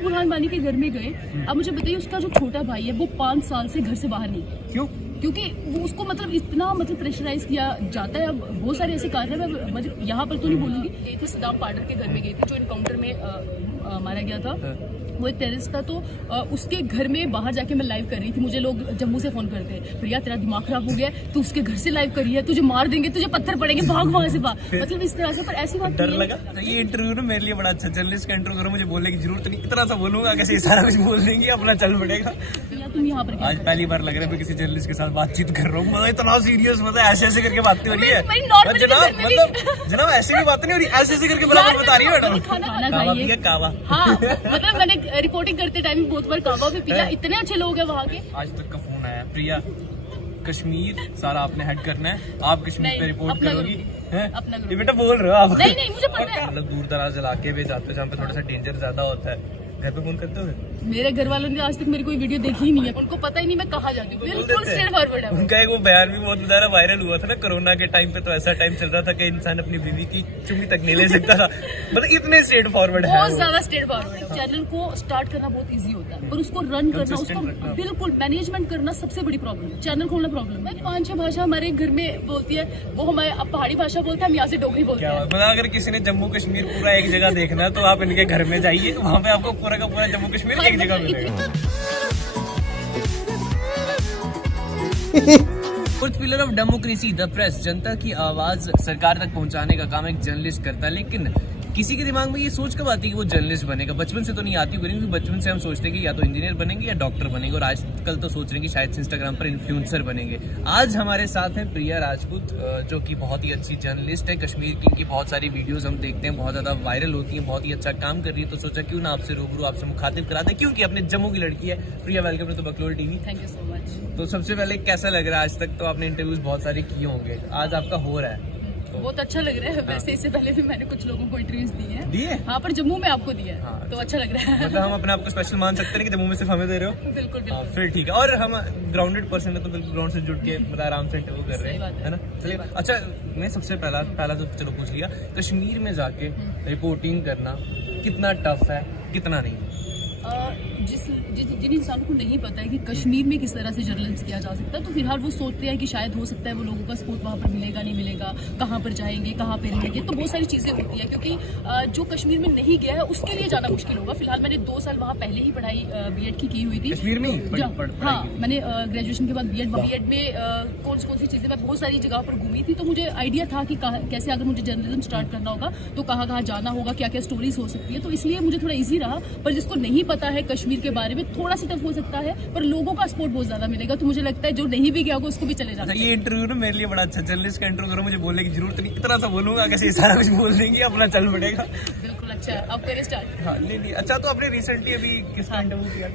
आप बुरहान वानी के घर में गए, अब मुझे बताइए उसका जो छोटा भाई है वो 5 साल से घर से बाहर नहीं। क्यों? क्योंकि वो उसको मतलब इतना प्रेशराइज किया जाता है। अब बहुत सारे ऐसे कारण है, मैं मतलब यहाँ पर तो नहीं बोलूंगी। गई थी सदाम पार्डर के घर में गई थी, जो इनकाउंटर में मारा गया था। वो एक टेररिस्ट था, तो उसके घर में बाहर जाके मैं लाइव कर रही थी। मुझे लोग जम्मू से फोन करते हैं, प्रिया तेरा दिमाग खराब हो गया, तू उसके घर से लाइव करी है, तुझे मार देंगे, तुझे पत्थर पड़ेंगे, भाग वहां से भाग। मतलब इस तरह से। पर ऐसी बात डर लगा। ये इंटरव्यू ना मेरे लिए बड़ा अच्छा, जर्नलिस्ट का इंटरव्यू करो, मुझे बोलने की जरूरत नहीं, इतना सा बोलूंगा कैसे सारा कुछ बोल देंगे, अपना चल पड़ेगा। तुम यहाँ पर आज पहली बार लग रहा है मैं किसी जर्नलिस्ट के साथ बातचीत कर रहा हूँ, मतलब इतना सीरियस, मतलब ऐसे ऐसे करके बात हो रही है जनाब, मतलब जनाब ऐसे भी बात नहीं हो रही, ऐसे ऐसे करके बराबर बता रही है मैडम। खाना खाइए कावा। हाँ, मतलब मैंने रिपोर्टिंग करते टाइम बहुत बार कावा भी पिया। इतने अच्छे लोग हैं वहाँ के। आज तक का फोन आया, प्रिया कश्मीर सारा आपने हेड करना है, आप कश्मीर पे रिपोर्ट करोगी। ये बेटा बोल रहे हो आप? नहीं मुझे पता है। मतलब दूर दराज इलाके पे जाते हो जहाँ पे थोड़ा सा डेंजर ज्यादा होता है, घर पे फोन करते हो? मेरे घर वालों ने आज तक मेरी कोई वीडियो देखी ही नहीं है, उनको पता ही नहीं मैं कहाँ जाती हूँ। बिल्कुल स्ट्रेट फॉरवर्ड है। उनका एक वो बयान भी बहुत ज्यादा वायरल हुआ था ना, कोरोना के टाइम पे तो ऐसा टाइम चल रहा था कि इंसान अपनी बीवी की चुम्मी तक नहीं ले सकता था, मतलब इतने स्ट्रेट फॉरवर्ड है, बहुत ज्यादा स्ट्रेट फॉरवर्ड है। चैनल को स्टार्ट करना बहुत इजी होता है, पर उसको रन करना, उसको बिल्कुल मैनेजमेंट करना सबसे बड़ी प्रॉब्लम है। चैनल खोलना प्रॉब्लम है। 5-6 भाषा हमारे घर में बोलती है, वो हमारे अब पहाड़ी भाषा बोलते हैं, हम यहाँ से डोगरी बोलते हैं। मतलब अगर किसी ने जम्मू कश्मीर पूरा एक जगह देखना है तो आप इनके घर में जाइए, वहाँ पे आपको पूरा का पूरा जम्मू कश्मीर एक जगह मिलेगा। Fourth pillar of democracy the press, जनता की आवाज सरकार तक पहुंचाने का काम एक जर्नलिस्ट करता है। लेकिन किसी के दिमाग में ये सोच कब आती है कि वो जर्नलिस्ट बनेगा? बचपन से तो नहीं आती, क्योंकि बचपन से हम सोचते हैं कि या तो इंजीनियर बनेंगे या डॉक्टर बनेंगे, और आजकल तो सोच रहे हैं कि शायद इंस्टाग्राम पर इन्फ्लुएंसर बनेंगे। आज हमारे साथ है प्रिया राजपूत, जो कि बहुत ही अच्छी जर्नलिस्ट है। कश्मीर की इनकी बहुत सारी वीडियोस हम देखते हैं, बहुत ज्यादा वायरल होती है, बहुत ही अच्छा काम कर रही है। तो सोचा क्यों ना आपसे रूबरू, आपसे मुखातिब कराते हैं, क्योंकि अपने जम्मू की लड़की है। प्रिया, वेलकम टू द बकलोल TV. Thank you so much. तो सबसे पहले कैसा लग रहा है? आज तक तो आपने इंटरव्यूज बहुत सारे किए होंगे, आज आपका हो रहा है बहुत अच्छा लग रहा है। वैसे इससे पहले भी मैंने कुछ लोगों को इंटरव्यूज दिए हैं। हाँ, पर जम्मू में आपको दिया है। हाँ, तो अच्छा लग रहा है। मतलब हम अपने आप को स्पेशल मान सकते हैं कि जम्मू में सिर्फ हमें दे रहे हो? बिल्कुल बिल्कुल। फिर ठीक है। और हम ग्राउंडेड पर्सन है तो बिल्कुल ग्राउंड से जुड़ के मतलब आराम से इंटरव्यू कर रहे हैं, है ना? चलिए, अच्छा मैं सबसे पहला तो चलो पूछ लिया, कश्मीर में जाके रिपोर्टिंग करना कितना टफ है, कितना नहीं? जिन इंसानों को नहीं पता है कि कश्मीर में किस तरह से जर्नलिज्म किया जा सकता है, तो फिलहाल वो सोचते हैं कि शायद हो सकता है वो लोगों का सपोर्ट वहाँ पर मिलेगा नहीं मिलेगा, कहाँ पर जाएंगे, कहाँ पर रहेंगे, तो बहुत सारी चीज़ें होती है। क्योंकि जो कश्मीर में नहीं गया है उसके लिए जाना मुश्किल होगा। फिलहाल मैंने 2 साल वहाँ पहले ही पढ़ाई बीएड की हुई थी कश्मीर में। हाँ, मैंने ग्रेजुएशन के बाद बीएड में कौन सी चीज़ें, मैं बहुत सारी जगह पर घूमी थी, तो मुझे आइडिया था कि कैसे अगर मुझे जर्नलिज्म स्टार्ट करना होगा तो कहाँ जाना होगा, क्या क्या स्टोरीज हो सकती है, तो इसलिए मुझे थोड़ा ईजी रहा। पर जिसको नहीं पता है कश्मीर के बारे में, थोड़ा सा टफ हो सकता है, पर लोगों का सपोर्ट बहुत ज्यादा मिलेगा। तो मुझे लगता है जो नहीं भी गया होगा उसको भी चले जाना। ये इंटरव्यू ना मेरे लिए बड़ा अच्छा, जर्नलिस्ट का इंटरव्यू करो, मुझे बोलने की जरूरत नहीं, इतना सा बोलूंगा कैसे सारा कुछ बोल देंगे, अपना चल पड़ेगा। बिल्कुल, अच्छा आप करें स्टार्ट। हाँ, नहीं अच्छा, तो आपने रिसेंटली अभी किसका इंटरव्यू किया?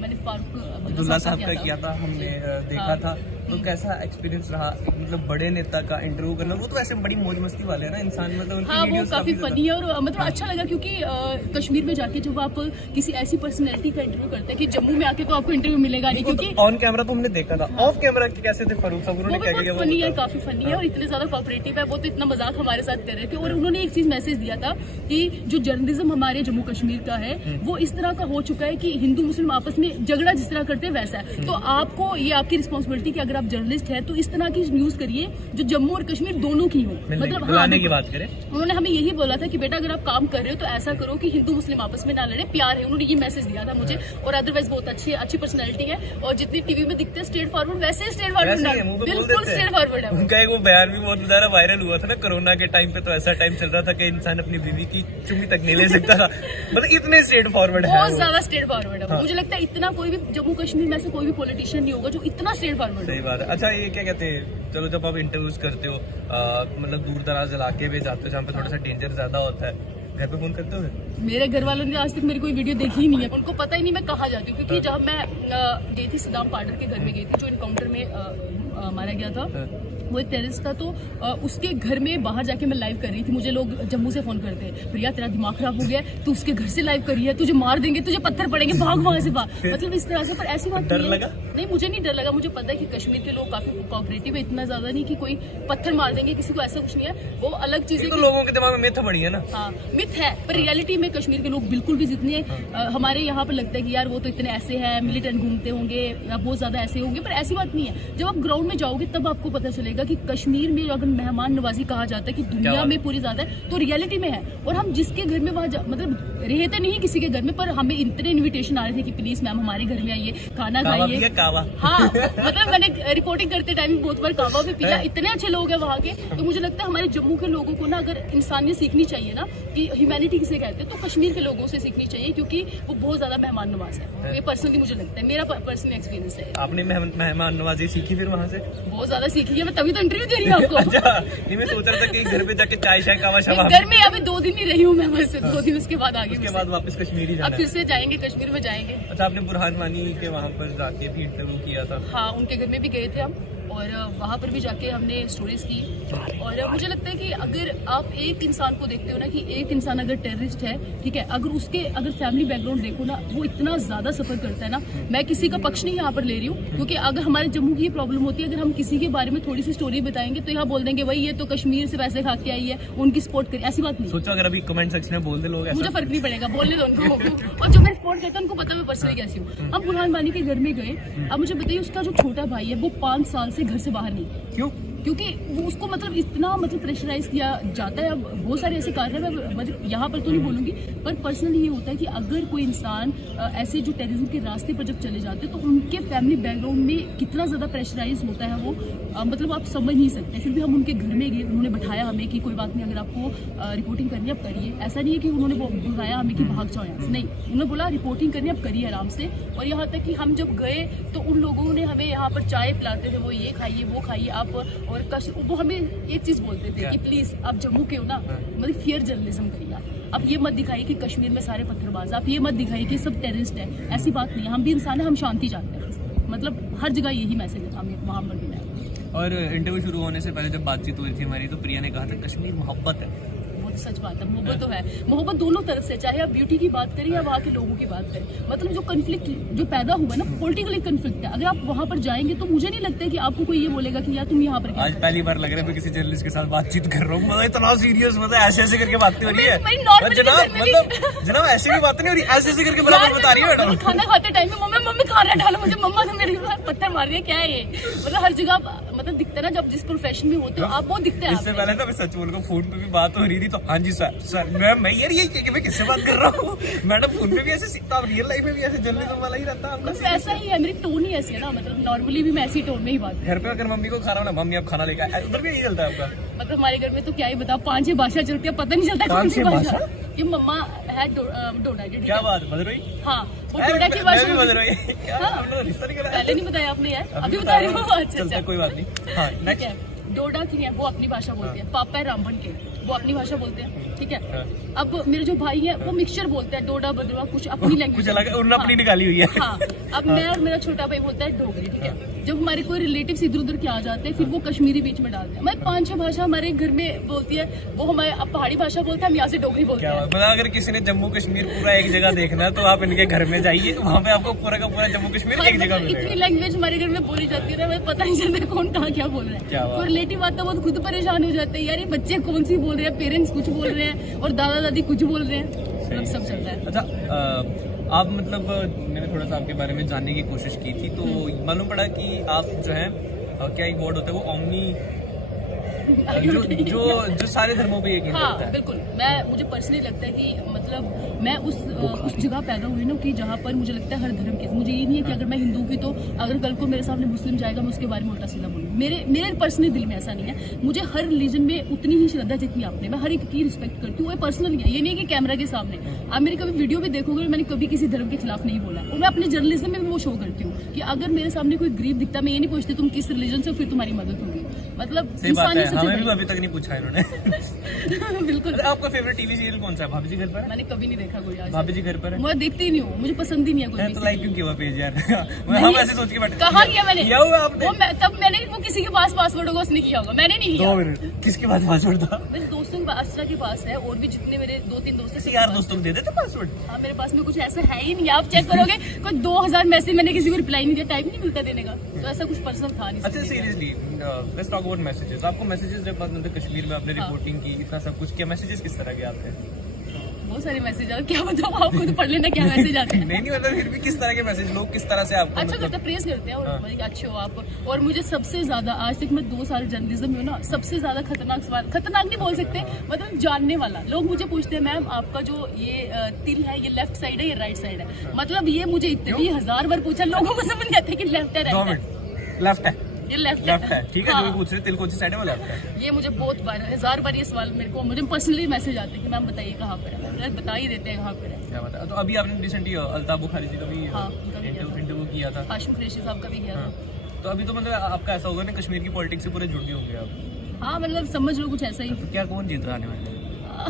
मैंने फारूक अब्दुल्ला साहब का किया था, हमने देखा था। तो कैसा एक्सपीरियंस रहा, मतलब बड़े नेता का इंटरव्यू करना? वो तो ऐसे बड़ी मौज मस्ती वाले हैं ना इंसान, मतलब हाँ, वो काफी फनी है और मतलब अच्छा लगा। क्योंकि कश्मीर में जाके जब आप किसी ऐसी पर्सनैलिटी का इंटरव्यू करते हैं कि जम्मू में आके तो आपको इंटरव्यू मिलेगा नहीं, क्योंकि ऑन कैमरा तो हमने देखा था, ऑफ कैमरा कैसे थे फारूक साहब? उन्होंने क्या किया? फनी है, काफी फनी है और इतने ज्यादा कोऑपरेटिव है। वो तो इतना मजाक हमारे साथ कर रहे थे, और उन्होंने एक चीज मैसेज दिया था कि जो जर्नलिज्म हमारे जम्मू कश्मीर का है वो इस तरह का हो चुका है कि हिंदू मुस्लिम आपस में झगड़ा जिस तरह करते हैं वैसा है। तो आपको ये आपकी रिस्पॉन्सिबिलिटी कि अगर आप जर्नलिस्ट है तो इस तरह की न्यूज करिए जो जम्मू और कश्मीर दोनों की हो। मतलब बुलाने की बात करें, उन्होंने हमें यही बोला था कि बेटा अगर आप काम कर रहे हो तो ऐसा करो कि हिंदू मुस्लिम आपस में ना लड़े, प्यार है। उन्होंने ये मैसेज दिया था मुझे। और अदरवाइज बहुत अच्छी पर्सनैलिटी है, और जितनी टीवी में दिखते हैं स्ट्रेट फॉरवर्ड, वैसे स्ट्रेट फॉरवर्ड, बिल्कुल स्ट्रेट फॉरवर्ड है। उनका एक वो बयान भी बहुत ज्यादा वायरल हुआ था ना, कोरोना के टाइम पे तो ऐसा टाइम चल रहा था कि इंसान अपनी बीवी की चुम्मी तक नहीं ले सकता था, मतलब इतने स्ट्रेट फॉरवर्ड है, बहुत ज्यादा स्ट्रेट फॉरवर्ड है। मुझे लगता है इतना कोई भी जम्मू कश्मीर में से कोई भी पॉलिटिशियन नहीं होगा जो इतना स्ट्रेट फॉरवर्ड है। सही बात है। अच्छा, ये क्या कहते हैं, चलो जब आप इंटरव्यूज करते हो, मतलब दूर दराज इलाके में जाते हो जहाँ पे थोड़ा सा डेंजर ज्यादा होता है, घर पे फोन करते हो? मेरे घर वालों ने आज तक मेरी कोई वीडियो देखी ही नहीं है, उनको पता ही नहीं मैं कहाँ जाती हूँ। क्योंकि जब मैं गई थी सदाम पार्डर के घर में गई थी, जो इनकाउंटर में मारा गया था, वो एक टेररिस्ट था, तो उसके घर में बाहर जाके मैं लाइव कर रही थी। मुझे लोग जम्मू से फोन करते हैं, प्रिया तेरा दिमाग खराब हो गया है, तू उसके घर से लाइव कर रही है, तुझे मार देंगे, तुझे पत्थर पड़ेंगे, भाग वहां से भाग। मतलब इस तरह से। पर ऐसी बात डर लगा? नहीं, मुझे नहीं डर लगा। मुझे पता है कि कश्मीर के लोग काफी कोऑपरेटिव है, इतना ज्यादा नहीं कि कोई पत्थर मार देंगे किसी को, ऐसा कुछ नहीं है। वो अलग चीज है। तो लोगों के दिमाग में मिथ बड़ी है ना। हाँ, मिथ है, पर रियलिटी में कश्मीर के लोग बिल्कुल भी जितने हमारे यहाँ पर लगता है कि यार वो तो इतने ऐसे हैं, मिलिटेंट घूमते होंगे, बहुत ज्यादा ऐसे होंगे, पर ऐसी बात नहीं है। जब आप ग्राउंड में जाओगे तब आपको पता चलेगा कि कश्मीर में अगर मेहमान नवाजी कहा जाता है कि दुनिया में पूरी ज्यादा है, तो रियलिटी में है। और हम जिसके घर में वहाँ मतलब रहते नहीं किसी के घर में, पर हमें इतने इन्विटेशन आ रहे थे कि प्लीज मैम हमारे घर में आइए, खाना खाइए। हाँ, मतलब मैंने रिपोर्टिंग करते टाइम बहुत बार कावा भी पिया। इतने अच्छे लोग हैं वहाँ के। तो मुझे लगता है हमारे जम्मू के लोगों को ना, अगर इंसानियत सीखनी चाहिए ना कि ह्यूमैनिटी किसे कहते हैं, तो कश्मीर के लोगों से सीखनी चाहिए, क्योंकि वो बहुत ज्यादा मेहमान नवाज है। ये पर्सनली मुझे लगता है, मेरा पर्सनल एक्सपीरियंस है। आपने मेहमान नवाजी सीखी फिर वहाँ से? बहुत ज्यादा सीखी है, मैं तभी तो इंटरव्यू दे रही हूँ आपको। नहीं, मैं सोच रहा था कि घर पे जाके चाय शाय कावा शवा। घर में अभी 2 दिन ही रही हूँ मैं, बस 2 दिन, उसके बाद आगे उसके बाद वापस कश्मीर ही जाना अब फिर से जाएंगे, कश्मीर में जाएंगे। अच्छा, आपने बुरहान वानी के वहाँ पर जाके भी इंटरव्यू किया था? हाँ, उनके घर में भी गए थे हम, और वहाँ पर भी जाके हमने स्टोरीज की। और मुझे लगता है कि अगर आप एक इंसान को देखते हो ना, कि एक इंसान अगर टेररिस्ट है, ठीक है, अगर फैमिली बैकग्राउंड देखो ना, वो इतना ज्यादा सफर करता है ना। मैं किसी का पक्ष नहीं यहाँ पर ले रही हूँ, क्योंकि अगर हमारे जम्मू की ये प्रॉब्लम होती है, अगर हम किसी के बारे में थोड़ी सी स्टोरी बताएंगे तो यहाँ बोल देंगे भाई ये तो कश्मीर से पैसे खा के आई है, उनकी सपोर्ट करिए। ऐसी बात नहीं। सोचो अगर अभी कमेंट सेक्शन में बोल दे लोग, मुझे फर्क नहीं पड़ेगा, बोलने दो उनको। और जो मैं सपोर्ट करता हूँ उनको पता मैं पर्सनली कैसी हूँ। हम बुरहान वानी के घर में गए। अब मुझे बताइए, उसका जो छोटा भाई है वो 5 साल से घर से बाहर नहीं। क्यों? क्योंकि वो उसको मतलब इतना प्रेशराइज किया जाता है। अब बहुत सारे ऐसे कार्य हैं, मैं मतलब यहाँ पर तो नहीं बोलूंगी, पर पर्सनली ये होता है कि अगर कोई इंसान ऐसे जो टेररिज्म के रास्ते पर जब चले जाते हैं, तो उनके फैमिली बैकग्राउंड में कितना ज्यादा प्रेशराइज होता है वो, मतलब आप समझ नहीं सकते। फिर भी हम उनके घर में गए, उन्होंने बैठाया हमें कि कोई बात नहीं, अगर आपको रिपोर्टिंग करनी है आप करिए। ऐसा नहीं है कि उन्होंने बुलाया हमें कि भाग जाओ यहाँ से, नहीं, उन्होंने बोला रिपोर्टिंग करनी आप करिए आराम से। और यहाँ तक कि हम जब गए तो उन लोगों ने हमें यहाँ पर चाय पिलाते थे, वो ये खाइए वो खाइए आप, और वो हमें एक चीज बोलते थे कि प्लीज आप जम्मू के हो ना, मतलब फेयर जर्नलिज्म करिए। आप ये मत दिखाइए कि कश्मीर में सारे पत्थरबाज, आप ये मत दिखाइए कि सब टेररिस्ट है। ऐसी बात नहीं है, हम भी इंसान है, हम शांति चाहते हैं। मतलब हर जगह यही मैसेज है हमें वहां पर भी। और इंटरव्यू शुरू होने से पहले जब बातचीत हुई थी हमारी, तो प्रिया ने कहा था कश्मीर मोहब्बत है। सच बात है, मोहब्बत तो है। मोहब्बत दोनों तरफ से, चाहे आप ब्यूटी की बात करें या वहाँ के लोगों की बात करें। मतलब जो कन्फ्लिक्ट जो पैदा हुआ ना, पॉलिटिकल कन्फ्लिक्ट है। अगर आप वहाँ पर जाएंगे तो मुझे नहीं लगता है कि आपको कोई ये बोलेगा कि यार तुम यहाँ पर क्या। आज पहली बार लग रहा है मैं किसी जर्नलिस्ट के साथ बातचीत कर रहा हूँ, मतलब इतना सीरियस, मतलब ऐसे ऐसे करके बातें हो रही है जनाब, ऐसे भी बात नहीं हो रही, ऐसे ऐसे करके बराबर बता रही है मैडम। खाना खाते टाइम में मम्मी खाना डालो, मुझे मम्मा तो मेरे पत्थर मार रही है, क्या है ये। मतलब हर जगह मतलब दिखता है ना, जब जिस प्रोफेशन में होते हो आप, वो दिखते हैं। इससे पहले ना मैं सच बोलूंगा, फोन पे भी बात हो रही थी, तो हाँ जी सर मैं यार ये मैं किससे बात कर रहा हूँ मैडम, फोन पे भी ऐसे सीखता, रियल लाइफ में भी ऐसे जर्नलिज्म वाला ही रहता है। ऐसा ही है, मेरी टोन ही ऐसी है ना, मतलब नॉर्मली भी मैं ऐसी टोन में ही बात। घर पे अगर मम्मी को खा रहा ना, मम्मी आप खाना लेकर आए, उधर भी यही चलता है आपका? मतलब हमारे घर में तो क्या ही बताओ, 5-6 भाषा चलती है, पता नहीं चलता कौन सी भाषा। ये मम्मा है डोडा। क्या बात बदल रही? हाँ, वो डोडा की भाषा बदल रही है। पहले नहीं बताया आपने यार, अभी बता रही हूँ। अच्छा, कोई बात नहीं। हाँ, नेक्स्ट। डोडा की है वो अपनी भाषा बोलते हैं, पापा है रामबन के, वो अपनी भाषा बोलते हैं, ठीक है। अब मेरे जो भाई है वो मिक्सचर बोलते हैं, डोडा बदलवा कुछ अपनी लैंग्वेज, कुछ अलग उन्होंने अपनी निकाली हुई है। हाँ, अब मैं और मेरा छोटा भाई बोलता है डोगरी, ठीक है। जब हमारे कोई रिलेटिव्स इधर उधर के आ जाते हैं, फिर वो कश्मीरी बीच में डालते हैं। मैं 5-6 भाषा हमारे घर में बोलती है, वो हमारे अब पहाड़ी भाषा बोलते हैं, हम यहाँ से डोगरी बोलते हैं। मतलब अगर किसी ने जम्मू कश्मीर पूरा एक जगह देखना है तो आप इनके घर में जाइए, वहाँ पे आपको पूरा का पूरा जम्मू कश्मीर एक जगह मिलेगा। इतनी लैंग्वेज हमारे घर में बोली जाती है, हमें पता नहीं चलता कौन कहाँ क्या बोल रहा है। और रिलेटिव आता है वो खुद परेशान हो जाते हैं, यार ये बच्चे कौन सी बोल रहे हैं, पेरेंट्स कुछ बोल रहे हैं और दादा दादी कुछ बोल रहे हैं, सब चलता है। अच्छा, आप मतलब मैंने थोड़ा सा आपके बारे में जानने की कोशिश की थी, तो मालूम पड़ा कि आप जो है क्या एक वर्ड होता है वो ओमनी, जो सारे धर्मों पे यकीन करता है। बिल्कुल, मुझे पर्सनली लगता है कि मतलब मैं उस जगह पैदा हुई ना कि जहाँ पर मुझे लगता है हर धर्म के, मुझे ये नहीं है कि अगर मैं हिंदू की तो अगर कल को मेरे सामने मुस्लिम जाएगा मैं उसके बारे में उल्टा सीधा बोलूँ। मेरे पर्सनली दिल में ऐसा नहीं है। मुझे हर रिलीजन में उतनी ही श्रद्धा जितनी आपने, मैं हर एक की रिस्पेक्ट करती हूँ। वो पर्सनल है, ये नहीं कि कैमरा के सामने। आप मेरी कभी वीडियो भी देखोगे, मैंने कभी किसी धर्म के खिलाफ नहीं बोला, और मैं अपने जर्नलिज्म में भी वो शो करती हूँ कि अगर मेरे सामने कोई गरीब दिखता, मैं ये नहीं पूछती तुम किस रिलीजन से, फिर तुम्हारी मदद होगी। मतलब हमें भी अभी तक नहीं पूछा इन्होंने। बिल्कुल। आपका फेवरेट टीवी सीरियल कौन सा है? भाभी जी घर पर है? मैंने कभी नहीं देखा कोई आज। भाभी जी घर पर है? मैं देखती ही नहीं हूँ, मुझे पसंद ही नहीं है कोई भी तो लाइक क्यों किया हुआ पेज यार? नहीं, हम ऐसे सोच के बैठे। कहाँ किया मैंने? किया हुआ आपने? तब मैंने वो किसी के पास पासवर्ड होगा उसने किया होगा, मैंने नहीं किया। 2 मिनट, किसके पास पासवर्ड था? मेरे दोस्तों के अर्चना के पास है, और भी जितने मेरे 2-3 दोस्त हैं यार दोस्तों को दे देते पासवर्ड? हाँ, मेरे पास में कुछ ऐसा है ही नहीं। आप चेक करोगे कोई 2000 मैसेज मैंने किसी को रिप्लाई नहीं दिया, टाइम नहीं मिलता देने का, तो ऐसा कुछ पर्सनल था नहीं। अच्छा seriously, let's talk about messages. आपको मैसेजेस जब मतलब कश्मीर में आपने रिपोर्टिंग की, इतना सब कुछ किया, मैसेजेस किस तरह के आते हैं? बहुत सारे मैसेज आते, क्या बताऊँ आपको, तो पढ़ लेना क्या मैसेज आते हैं। नहीं मतलब फिर भी किस तरह के मैसेज, लोग किस तरह से आपको अच्छा मतलब करते हैं, प्रेस करते हैं और मतलब कि अच्छे हो आप। और मुझे सबसे ज्यादा, आज तक मैं 2 साल जर्नलिज्म में हूँ ना, सबसे ज्यादा खतरनाक सवाल, खतरनाक नहीं बोल सकते, मतलब जानने वाला, लोग मुझे पूछते हैं मैम आपका जो ये तिल है, ये लेफ्ट साइड है, ये राइट साइड है। मतलब ये मुझे इतनी 1000 बार पूछा, लोगों को समझ नहीं आता कि लेफ्ट है, राइट है। लेफ्ट है, ये लेफ्ट है, ठीक है। हाँ। जो भी पूछ रहे तिल कौन सी साइड है, वो लेफ्ट है। ये मुझे बहुत बार, 1000 बार ये सवाल मेरे को, मुझे पर्सनली मैसेज आते हैं कि मैम बताइए कहाँ पर है, मैम बता ही देते हैं कहाँ पर है। क्या बता, तो अभी आपने रिसेंटली अल्ताफ बुखारी जी का भी हाँ, उनका भी किया था। इंटरव्यू किया था। हाशिम कुरैशी साहब का भी किया था। तो अभी तो मतलब आपका ऐसा होगा ना, कश्मीर की पॉलिटिक्स से पूरे जुड़ गए होंगे आप। हाँ, मतलब समझ लो कुछ ऐसा ही। तो क्या कौन जीत रहा आने वाले?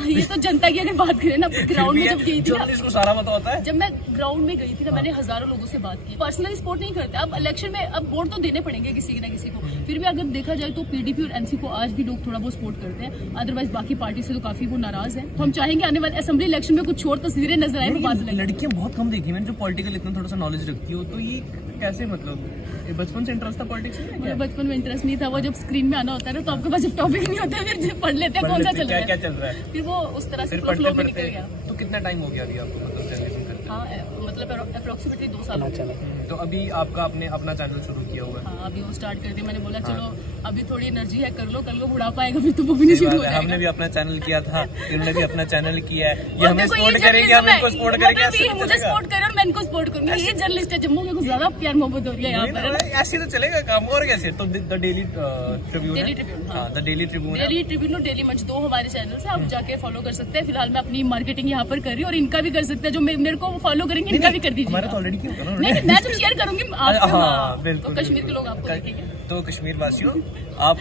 ये तो जनता की अगर बात करें ना, ग्राउंड में जब गई थी ना, जर्नलिस्ट को सारा पता होता है। जब मैं ग्राउंड में गई थी ना, मैंने हजारों लोगों से बात की। पर्सनली सपोर्ट नहीं करते, अब इलेक्शन में अब वोट तो देने पड़ेंगे किसी ना किसी को। फिर भी अगर देखा जाए तो पीडीपी और एनसी को आज भी लोग थोड़ा बहुत सपोर्ट करते हैं, अदरवाइज बाकी पार्टी से तो काफी वो नाराज है। तो हम चाहेंगे आने वाले असेंबली इलेक्शन में कुछ और तस्वीरें नजर आए तो बात लगे। लड़कियां बहुत कम देखी मैंने जो पॉलिटिकल इतना थोड़ा सा नॉलेज रखती हो, तो ये कैसे मतलब ये बचपन से इंटरेस्ट था पॉलिटिक्स में? मुझे बचपन में इंटरेस्ट नहीं था, वो जब स्क्रीन में आना होता है ना, तो आपके पास जब टॉपिक नहीं होता, फिर पढ़ लेते हैं कौन सा चल रहा है, क्या चल रहा है, फिर वो उस तरह से फिर फ्लो में निकल गया। तो कितना टाइम हो गया अभी आपको मतलब जर्नलिज्म करते? हाँ, मतलब अप्रोक्सीमेटली 2 साल हो गए। तो अभी आपका आपने अपना चैनल शुरू किया हुआ है? हाँ, अभी वो स्टार्ट कर दिया। मैंने बोला चलो अभी थोड़ी एनर्जी है, कर लो, कल को बुढ़ापा आएगा फिर तो वो भी नहीं शुरू हो जाएगा। हमने भी अपना चैनल किया था, इन्होंने भी अपना चैनल किया है, ये और हमें देखो, सपोर्ट ये करेंगे, हम इनको जर्नलिज्म सपोर्ट है, करेंगे। मतलब ये मुझे सपोर्ट करे और मैं इनको सपोर्ट करूंगी। ये जर्नलिस्ट है जम्मू में, कुछ ज्यादा प्यार मोहब्बत हो रही है यहाँ पर। ऐसे तो चलेगा काम, और कैसे? तो the daily Tribune daily Tribune, हाँ, द डेली ट्रिब्यून है। डेली ट्रिब्यून और डेली मंच 2 हमारे चैनल से आप जाके फॉलो कर सकते हैं। फिलहाल मैं अपनी मार्केटिंग यहाँ पर कर रही हूँ, और इनका भी कर सकते हैं, जो मेरे को फॉलो करेंगे इनका भी कर दीजिए। हमारा तो ऑलरेडी किया होगा ना। नहीं, मैं तो शेयर करूंगी आपको, हाँ, बिल्कुल, तो कश्मीर के लोग आपको देखेंगे। तो कश्मीर वासियों, आप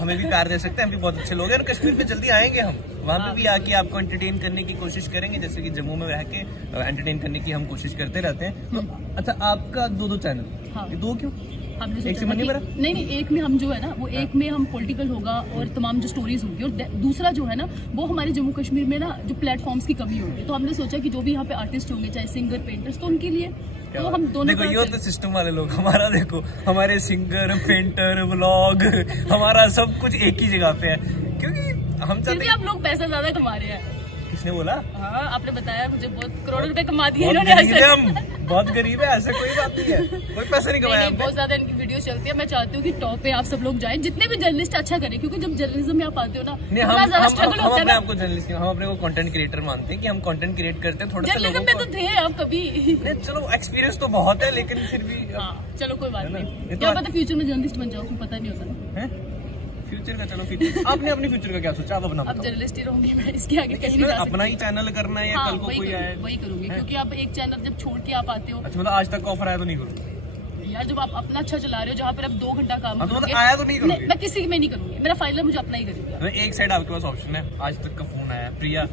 हमें भी प्यार दे सकते हैं, हम भी बहुत अच्छे लोग हैं, और कश्मीर पे जल्दी आएंगे हम, वहाँ पे भी आके आपको एंटरटेन करने की कोशिश करेंगे, जैसे कि जम्मू में रह के एंटरटेन करने की हम कोशिश करते रहते हैं। तो अच्छा, आपका 2 चैनल, हाँ। ये 2 क्यों? हमने सोचा एक से था मन नहीं कि- भरा? नहीं, एक में हम जो है ना, वो एक में हम पॉलिटिकल होगा और तमाम जो स्टोरीज होंगी, और दूसरा जो है ना, वो हमारे जम्मू कश्मीर में ना जो प्लेटफॉर्म्स की कमी होगी, तो हमने सोचा कि जो भी यहाँ पे आर्टिस्ट होंगे, चाहे सिंगर, पेंटर्स, तो उनके लिए तो हम दोनों देखो, का ये होते सिस्टम वाले लोग, हमारा देखो, हमारे सिंगर, पेंटर, व्लॉग, हमारा सब कुछ एक ही जगह पे है, क्योंकि हम फिर चाहते भी आप लोग पैसा ज्यादा कमा रहे हैं। किसने बोला? हाँ, आपने बताया मुझे, बहुत करोड़ों रुपए कमा दिए बहुत इन्होंने। गरीब है हम, बहुत गरीब है, ऐसा कोई बात नहीं है, कोई पैसा नहीं कमाया नहीं, हमने। बहुत ज्यादा इनकी वीडियो चलती है। मैं चाहती हूँ कि टॉप पे आप सब लोग जाएं, जितने भी जर्नलिस्ट अच्छा करें, क्योंकि जब जर्नलिज्म में आप आते हो ना, नहीं, इतना ज्यादा स्ट्रगल हम होता है अपने ना। आप को जर्नलिस्ट, हम अपने को कंटेंट क्रिएटर मानते हैं कि हम कंटेंट क्रिएट करते हैं, थोड़ा सा जर्नलिज्म लोगों में को। तो थे आप कभी। नहीं, चलो एक्सपीरियंस तो बहुत है, लेकिन फिर भी हाँ, चलो कोई बात है ना? नहीं, ये तो क्या पता फ्यूचर में जर्नलिस्ट बन जाओ, पता नहीं होता ना। हैं? फ्यूचर का चलो, फ्यूचर आपने अपने फ्यूचर का क्या सोचा, आप अपना अब बताओ। जर्नलिस्ट ही रहूंगी मैं, इसके आगे कहीं नहीं जा सकती। अपना ही चैनल करना है या हाँ, कल को कोई आए? वही करूंगी, क्योंकि आप एक चैनल जब छोड़ के आप आते हो, अच्छा, मतलब आज तक का ऑफर आया तो नहीं करूँ? यार जब आप अपना अच्छा चला रहे हो, जहाँ पर आप 2 घंटा काम हाँ, तो मतलब करोगे, आया तो नहीं करोगे? मैं किसी में नहीं करूंगी, मेरा फाइनल मुझे अपना ही करूंगी। मतलब एक साइड आपके पास ऑप्शन है, आज तक का फोन आया, प्रिया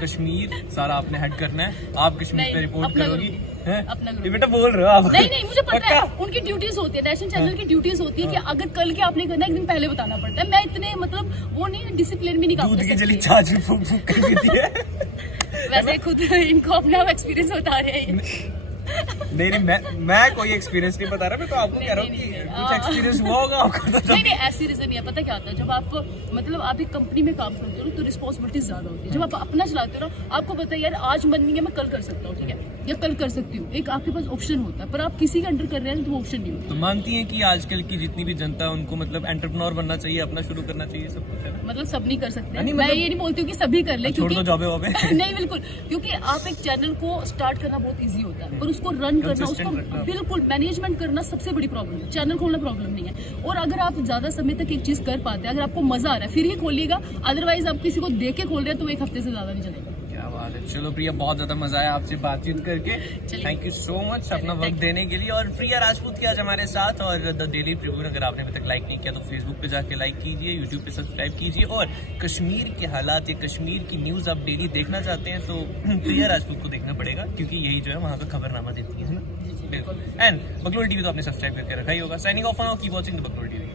कश्मीर सारा आपने हेड करना है, आप कश्मीर नहीं, पे रिपोर्ट अपना करोगी, करूंगी, हैं? अपना करूंगी। ये बेटा बोल रहे हो आप? नहीं, मुझे पता है, पक्का? उनकी ड्यूटीज होती है, नेशनल चैनल की ड्यूटीज होती है कि अगर कल के आपने करना है, एक दिन पहले बताना पड़ता है। मैं इतने मतलब वो नहीं, डिसिप्लिन भी नहीं काम दूध कर की जली सकती। छाछ भी फूक फूक कर देती है। वैसे खुद इनको अपना एक्सपीरियंस बता रहे हैं। नहीं, मैं कोई एक्सपीरियंस नहीं बता रहा, मैं तो आपको कह रहा हूँ कि नहीं, कुछ एक्सपीरियंस हुआ होगा आपको तो। नहीं, ऐसी रीजन नहीं है। पता क्या होता है, जब आप मतलब आप एक कंपनी में काम करते हो ना, तो रिस्पॉन्सिबिलिटी ज्यादा होती है। जब आप अपना चलाते हो ना, आपको पता है यार आज मन नहीं है, मैं कल कर सकता हूँ, ठीक है, या कल कर सकती हूँ, एक आपके पास ऑप्शन होता है। पर आप किसी के अंडर कर रहे हैं तो वो ऑप्शन नहीं होता। तो मानती हैं कि आजकल की जितनी भी जनता है उनको मतलब एंटरप्रेन्योर बनना चाहिए, अपना शुरू करना चाहिए, सब कुछ है ना? मतलब सब नहीं कर सकते, नहीं, मैं मतलब- ये नहीं बोलती हूँ कि सभी कर ले, छोड़ क्योंकि दो जॉबे वॉबे। नहीं, बिल्कुल, क्योंकि आप एक चैनल को स्टार्ट करना बहुत इजी होता है, पर उसको रन करना, उसको Consistent रखना। बिल्कुल मैनेजमेंट करना सबसे बड़ी प्रॉब्लम है। चैनल खोलना प्रॉब्लम नहीं है, और अगर आप ज्यादा समय तक एक चीज कर पाते हैं, अगर आपको मजा आ रहा है, फिर ही खोलिएगा, अदरवाइज आप किसी को देख के खोल रहे हैं तो 1 हफ्ते से ज्यादा नहीं चलेगा। क्या बात बात है। चलो प्रिया, बहुत ज्यादा मजा आया आपसे बातचीत करके। थैंक यू सो मच अपना वक्त देने के लिए। और प्रिया राजपूत की आज हमारे साथ, और द डेली ट्रिब्यून अगर आपने अभी तक लाइक नहीं किया तो फेसबुक पे जाके लाइक कीजिए, यूट्यूब पे सब्सक्राइब कीजिए, और कश्मीर के हालात या कश्मीर की न्यूज आप डेली देखना चाहते हैं तो प्रिया राजपूत को देखना पड़ेगा, क्योंकि यही जो है वहाँ का खबरनामा देती है ना। बिल्कुल। एंड बकलोल टीवी तो आपने सब्सक्राइब करके रखा ही होगा। Signing off now, keep watching the बकलोल टीवी।